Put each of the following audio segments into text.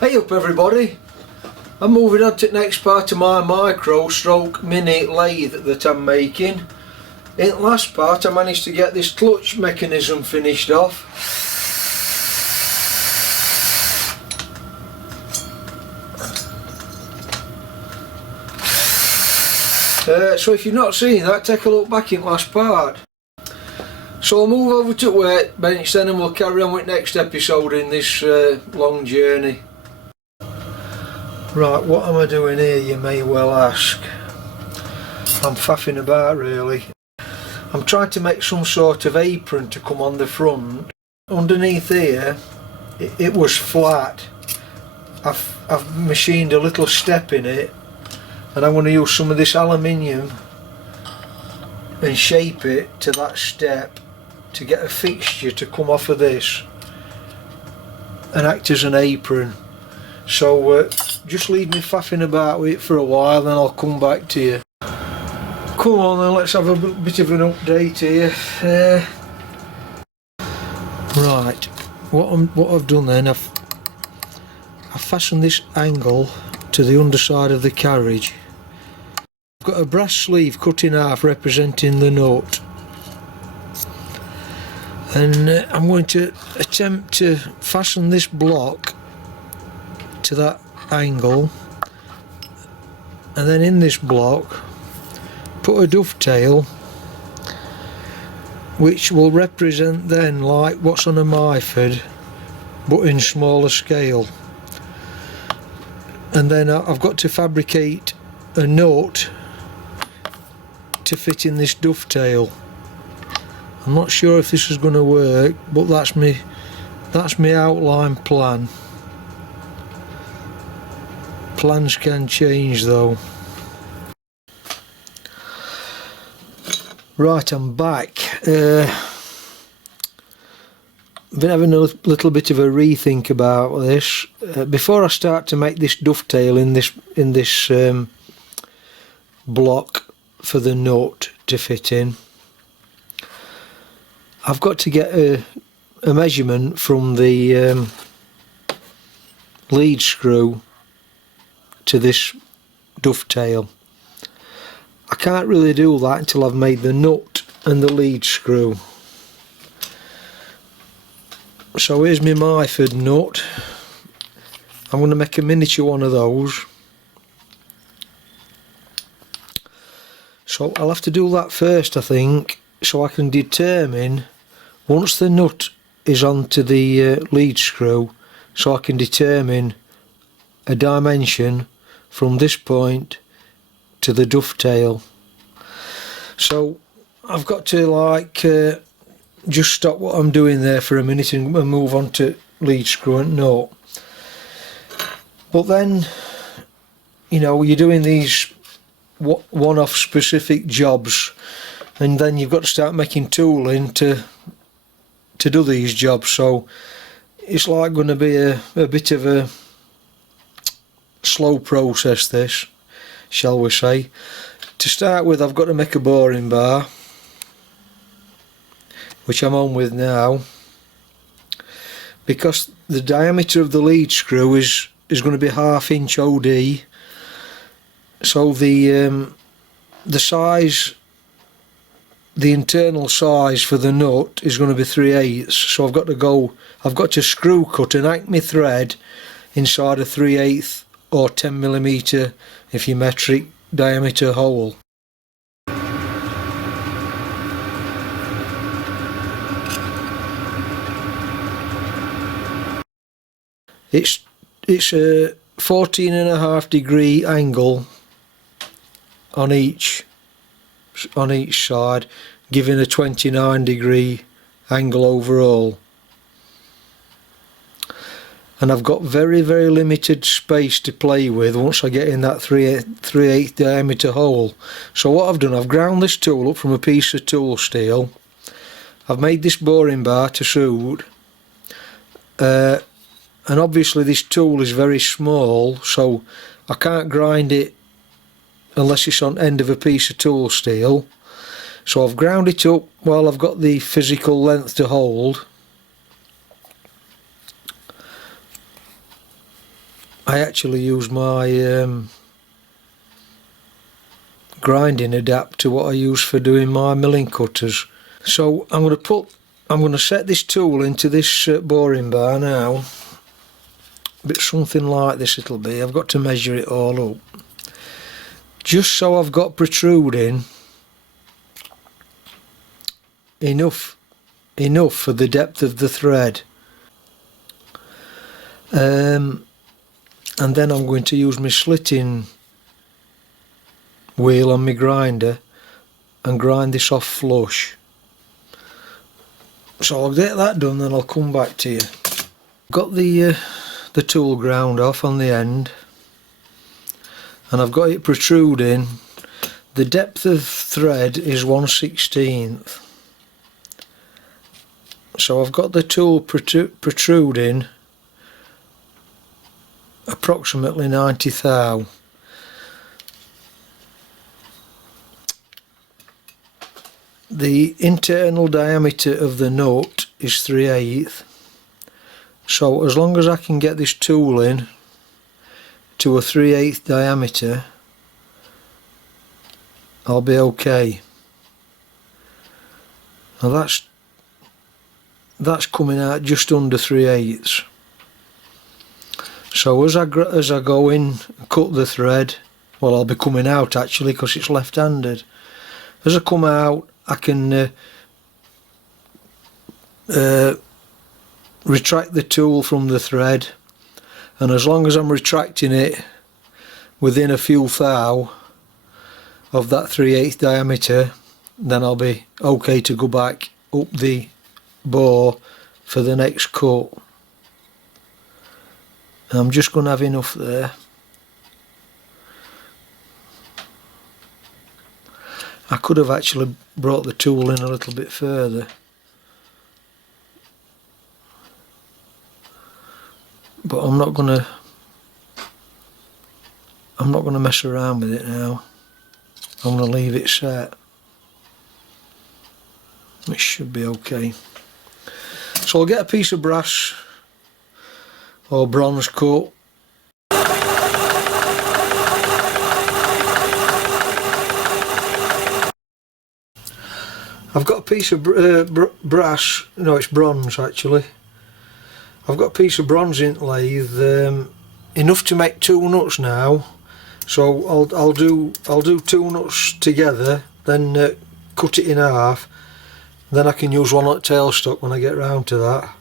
Hey up everybody, I'm moving on to the next part of my micro stroke mini lathe that I'm making. In the last part I managed to get this clutch mechanism finished off. So if you've not seen that, take a look back in the last part. So I'll move over to the workbench then and we'll carry on with the next episode in this long journey. Right, what am I doing here, you may well ask? I'm faffing about really. I'm trying to make some sort of apron to come on the front. Underneath here it was flat. I've machined a little step in it and I'm going to use some of this aluminium and shape it to that step to get a fixture to come off of this and act as an apron. So just leave me faffing about with it for a while, then I'll come back to you. Come on then, let's have a bit of an update here. Right, what I've done then, I've fastened this angle to the underside of the carriage. I've got a brass sleeve cut in half representing the nut, and I'm going to attempt to fasten this block to that angle, and then in this block put a dovetail which will represent then like what's on a Myford but in smaller scale. And then I've got to fabricate a nut to fit in this dovetail. I'm not sure if this is going to work, but that's my outline plan. Plans can change though. Right, I'm back. Been having a little bit of a rethink about this. Before I start to make this dovetail in this block for the nut to fit in, I've got to get a measurement from the lead screw to this dovetail. I can't really do that until I've made the nut and the lead screw. So here's my Myford nut. I'm going to make a miniature one of those. So I'll have to do that first, I think, so I can determine, once the nut is onto the lead screw, so I can determine a dimension from this point to the dovetail. So I've got to just stop what I'm doing there for a minute and move on to lead screw and nut. But then, you know, you're doing these one-off specific jobs, and then you've got to start making tooling to do these jobs. So it's like going to be a bit of a slow process, this, shall we say. To start with, I've got to make a boring bar, which I'm on with now, because the diameter of the lead screw is going to be 1/2 inch OD. So the size, the internal size for the nut is going to be 3/8. So I've got to screw cut and acme thread inside a 3/8 or 10mm if you metric diameter hole. It's a 14.5 degree angle on each side, giving a 29 degree angle overall. And I've got very limited space to play with once I get in that 3/8 diameter hole. So what I've done, I've ground this tool up from a piece of tool steel. I've made this boring bar to suit, and obviously this tool is very small, so I can't grind it unless it's on end of a piece of tool steel. So I've ground it up while I've got the physical length to hold. I actually use my grinding adapter, what I use for doing my milling cutters. So I'm going to set this tool into this boring bar now. But something like this it'll be. I've got to measure it all up, just so I've got protruding enough for the depth of the thread. And then I'm going to use my slitting wheel on my grinder and grind this off flush. So I'll get that done, then I'll come back to you. Got the tool ground off on the end, and I've got it protruding. The depth of thread is 1/16. So I've got the tool protruding approximately 90 thou. The internal diameter of the nut is 3/8. So as long as I can get this tool in to a 3/8 diameter, I'll be okay. Now that's coming out just under 3/8. So as I go in and cut the thread, well, I'll be coming out actually because it's left-handed. As I come out, I can retract the tool from the thread, and as long as I'm retracting it within a few thou of that 3/8 diameter, then I'll be okay to go back up the bore for the next cut. I'm just going to have enough there. I could have actually brought the tool in a little bit further, but I'm not gonna mess around with it now. I'm gonna leave it set. It should be okay. So I'll get a piece of brass or bronze cut. I've got a piece of brass, no, it's bronze actually. I've got a piece of bronze in lathe, enough to make 2 nuts now. So I'll do 2 nuts together, then cut it in half. Then I can use one at tailstock when I get round to that.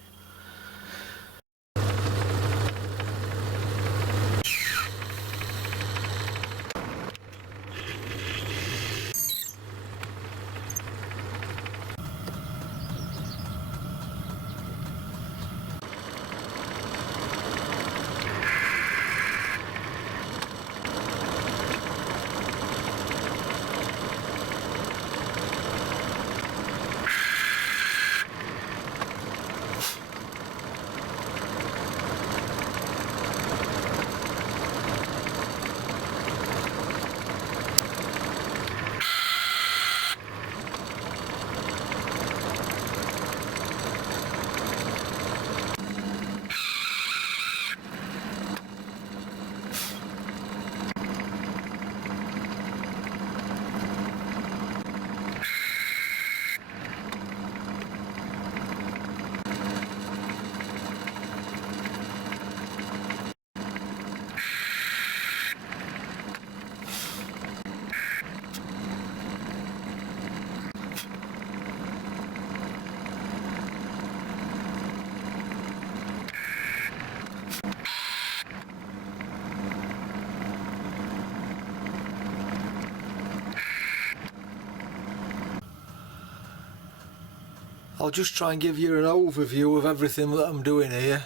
I'll just try and give you an overview of everything that I'm doing here,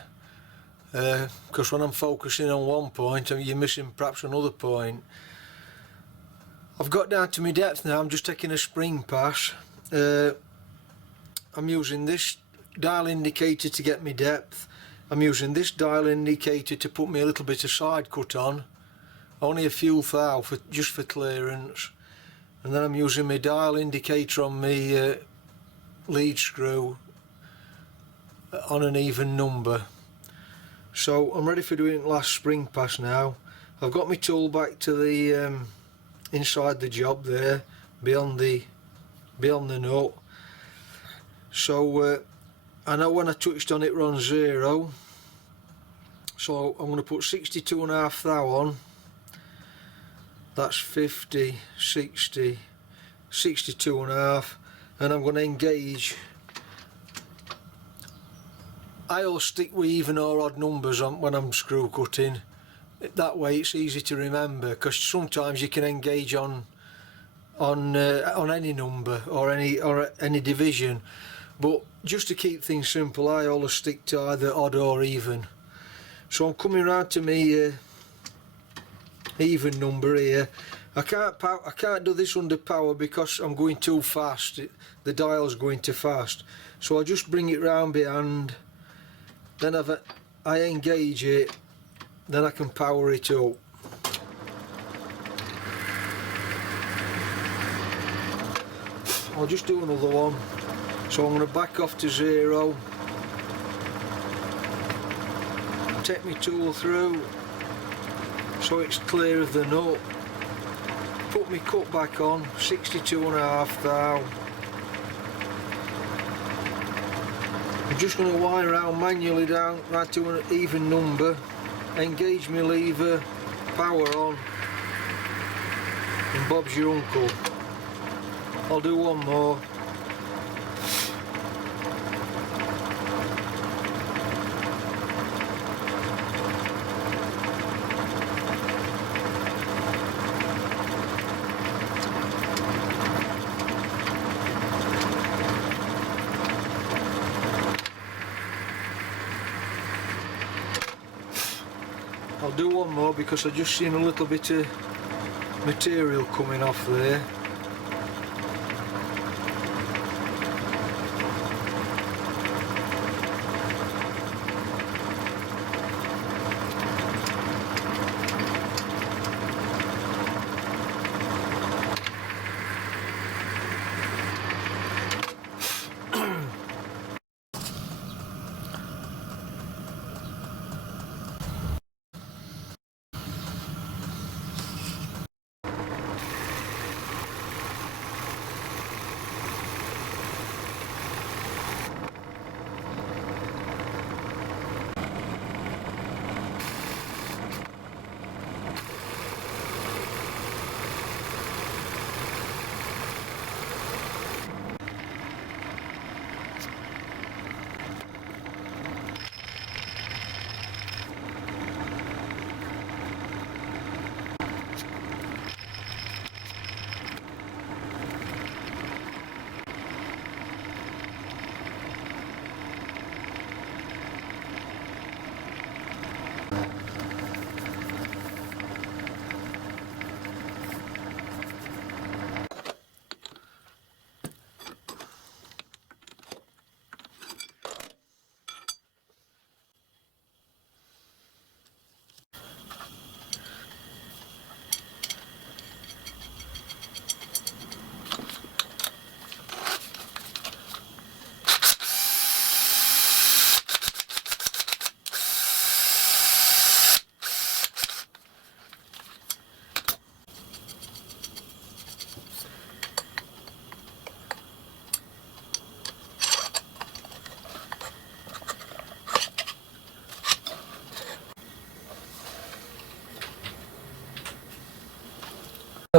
because when I'm focusing on one point you're missing perhaps another point. I've got down to my depth now. I'm just taking a spring pass. I'm using this dial indicator to get my depth. I'm using this dial indicator to put me a little bit of side cut on, only a few thou just for clearance, and then I'm using my dial indicator on my lead screw on an even number. So I'm ready for doing the last spring pass now. I've got my tool back to the inside the job there, beyond the nut. So I know when I touched on it we're on 0, so I'm going to put 62.5 thou on. That's 50, 60, 62.5, and I'm going to engage. I'll stick with even or odd numbers on when I'm screw cutting. That way it's easy to remember, because sometimes you can engage on any number or any division, but just to keep things simple I always stick to either odd or even. So I'm coming round to me even number here. I can't do this under power because I'm going too fast. The dial's going too fast, so I just bring it round behind, then I engage it, then I can power it up. I'll just do another one. So I'm going to back off to 0, take my tool through so it's clear of the nut, put my cut back on, 62.5 thou. I'm just going to wind around manually down right to an even number, engage my lever, power on, and Bob's your uncle. I'll do one more. I'll do one more because I've just seen a little bit of material coming off there.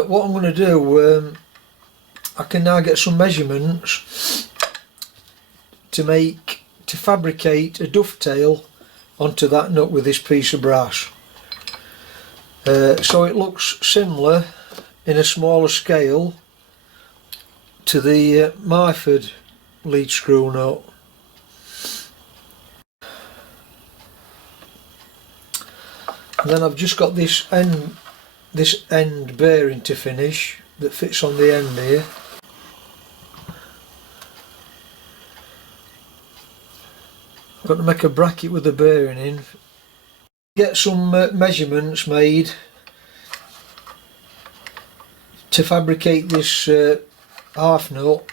What I'm going to do, I can now get some measurements to fabricate a dovetail onto that nut with this piece of brass. So it looks similar in a smaller scale to the Myford lead screw nut. And then I've just got this end bearing to finish that fits on the end here. I've got to make a bracket with the bearing in. Get some measurements made to fabricate this half nut,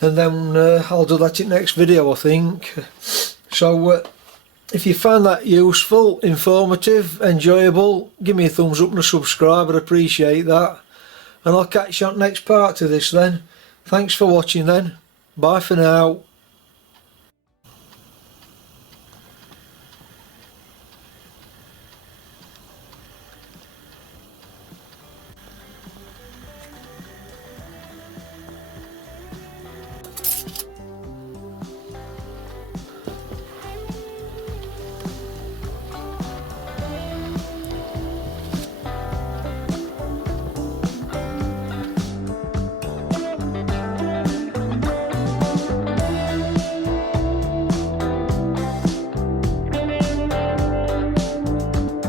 and then I'll do that in the next video I think. So if you found that useful, informative, enjoyable, give me a thumbs up and a subscribe, I'd appreciate that. And I'll catch you on the next part to this then. Thanks for watching then. Bye for now.